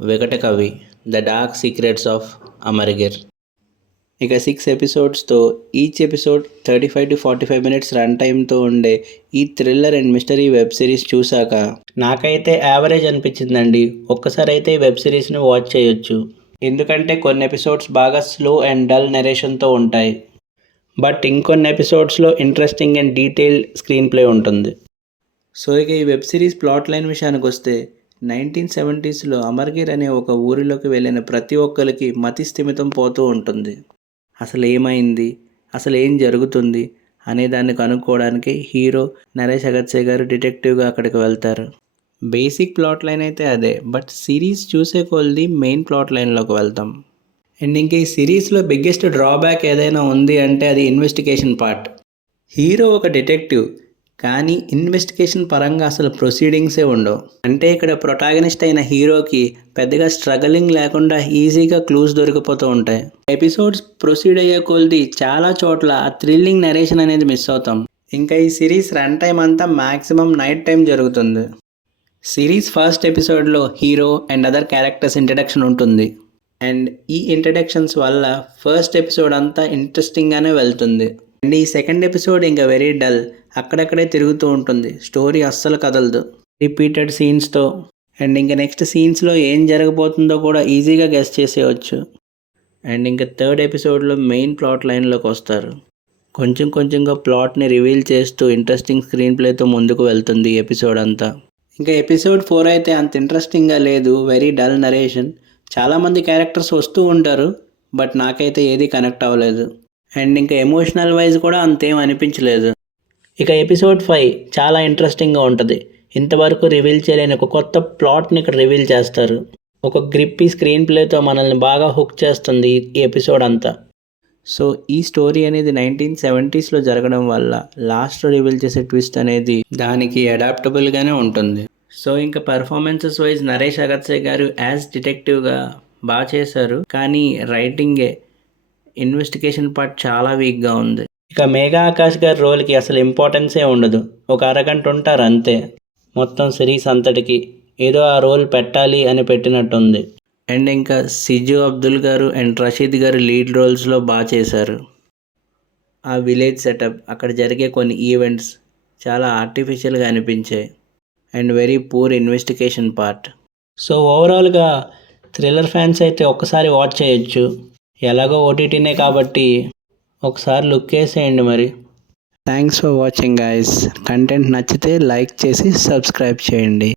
Vikatakavi the dark secrets of Amaragir. ఇక 6 ఎపిసోడ్స్తో each episode 35 to 45 minutes run టైంతో ఉండే ఈ thriller and mystery web series చూశాక నాకైతే యావరేజ్ అనిపించిందండి. ఒక్కసారి అయితే ఈ వెబ్ సిరీస్ని వాచ్ చేయొచ్చు. ఎందుకంటే కొన్ని ఎపిసోడ్స్ బాగా స్లో అండ్ డల్ నెరేషన్తో ఉంటాయి. బట్ ఇంకొన్ని ఎపిసోడ్స్లో interesting and detailed screenplay ఉంటుంది. సో ఇక ఈ వెబ్ సిరీస్ ప్లాట్ లైన్ విషయానికి వస్తే 1970sలో అమర్గిర్ అనే ఒక ఊరిలోకి వెళ్ళిన ప్రతి ఒక్కరికి మతి స్థిమితం పోతూ ఉంటుంది. అసలు ఏమైంది, అసలు ఏం జరుగుతుంది అనే దాన్ని కనుక్కోవడానికి హీరో నరేష్ అగత్సే గారు డిటెక్టివ్గా అక్కడికి వెళ్తారు. బేసిక్ ప్లాట్ లైన్ అయితే అదే, బట్ సిరీస్ చూసే కొలది మెయిన్ ప్లాట్ లైన్లోకి వెళ్తాం. అండ్ ఇంక ఈ సిరీస్లో బిగ్గెస్ట్ డ్రాబ్యాక్ ఏదైనా ఉంది అంటే అది ఇన్వెస్టిగేషన్ పార్ట్. హీరో ఒక డిటెక్టివ్, కానీ ఇన్వెస్టిగేషన్ పరంగా అసలు ప్రొసీడింగ్సే ఉండవు. అంటే ఇక్కడ ప్రొటాగనిస్ట్ అయిన హీరోకి పెద్దగా స్ట్రగలింగ్ లేకుండా ఈజీగా క్లూస్ దొరికిపోతూ ఉంటాయి. ఎపిసోడ్స్ ప్రొసీడ్ అయ్యే కొలది చాలా చోట్ల ఆ థ్రిల్లింగ్ నరేషన్ అనేది మిస్ అవుతాం. ఇంకా ఈ సిరీస్ రన్ టైం అంతా మ్యాక్సిమం నైట్ టైం జరుగుతుంది. సిరీస్ ఫస్ట్ ఎపిసోడ్లో hero and other characters introduction ఉంటుంది. అండ్ ఈ ఇంట్రడక్షన్స్ వల్ల ఫస్ట్ ఎపిసోడ్ అంతా ఇంట్రెస్టింగ్గానే వెళ్తుంది. అండ్ ఈ సెకండ్ ఎపిసోడ్ ఇంకా వెరీ డల్, అక్కడక్కడే తిరుగుతూ ఉంటుంది. స్టోరీ అస్సలు కదలదు, రిపీటెడ్ సీన్స్తో. అండ్ ఇంకా నెక్స్ట్ సీన్స్లో ఏం జరగబోతుందో కూడా ఈజీగా గెస్ చేసేయచ్చు. అండ్ ఇంకా థర్డ్ ఎపిసోడ్లో మెయిన్ ప్లాట్ లైన్లోకి వస్తారు. కొంచెం కొంచెంగా ప్లాట్ని రివీల్ చేస్తూ ఇంట్రెస్టింగ్ స్క్రీన్ ప్లేతో ముందుకు వెళ్తుంది ఈ ఎపిసోడ్ అంతా. ఇంకా ఎపిసోడ్ 4 అయితే అంత ఇంట్రెస్టింగ్గా లేదు, వెరీ డల్ నరేషన్. చాలామంది క్యారెక్టర్స్ వస్తూ ఉంటారు, బట్ నాకైతే ఏది కనెక్ట్ అవ్వలేదు. అండ్ ఇంకా ఎమోషనల్ వైజ్ కూడా అంతేం అనిపించలేదు. ఇక ఎపిసోడ్ 5 చాలా ఇంట్రెస్టింగ్గా ఉంటుంది. ఇంతవరకు రివీల్ చేయలేని ఒక కొత్త ప్లాట్ని ఇక్కడ రివీల్ చేస్తారు. ఒక గ్రిప్పీ స్క్రీన్ ప్లేతో మనల్ని బాగా హుక్ చేస్తుంది ఈ ఎపిసోడ్ అంతా. సో ఈ స్టోరీ అనేది 1970sలో జరగడం వల్ల లాస్ట్లో రివీల్ చేసే ట్విస్ట్ అనేది దానికి అడాప్టబుల్గానే ఉంటుంది. సో ఇంకా పర్ఫార్మెన్సెస్ వైజ్ నరేష్ అగత్సే గారు యాజ్ డిటెక్టివ్గా బాగా చేశారు, కానీ రైటింగే ఇన్వెస్టిగేషన్ పార్ట్ చాలా వీక్గా ఉంది. ఇక మేఘా ఆకాష్ గారి రోల్కి అసలు ఇంపార్టెన్సే ఉండదు. ఒక అరగంట ఉంటారు అంతే. మొత్తం సిరీస్ అంతటికి ఏదో ఆ రోల్ పెట్టాలి అని పెట్టినట్టుంది. అండ్ ఇంకా సిజు అబ్దుల్ గారు అండ్ రషీద్ గారు లీడ్ రోల్స్లో బాగా చేశారు. ఆ విలేజ్ సెటప్, అక్కడ జరిగే కొన్ని ఈవెంట్స్ చాలా ఆర్టిఫిషియల్గా అనిపించాయి. And very poor investigation part. So ఓవరాల్గా థ్రిల్లర్ ఫ్యాన్స్ అయితే ఒక్కసారి వాచ్ చేయొచ్చు. ఎలాగో ఓటీటీనే కాబట్టి ఒకసారి లుక్ వేసేయండి మరి. Thanks for watching guys. Content నచ్చితే లైక్ చేసి సబ్స్క్రైబ్ చేయండి.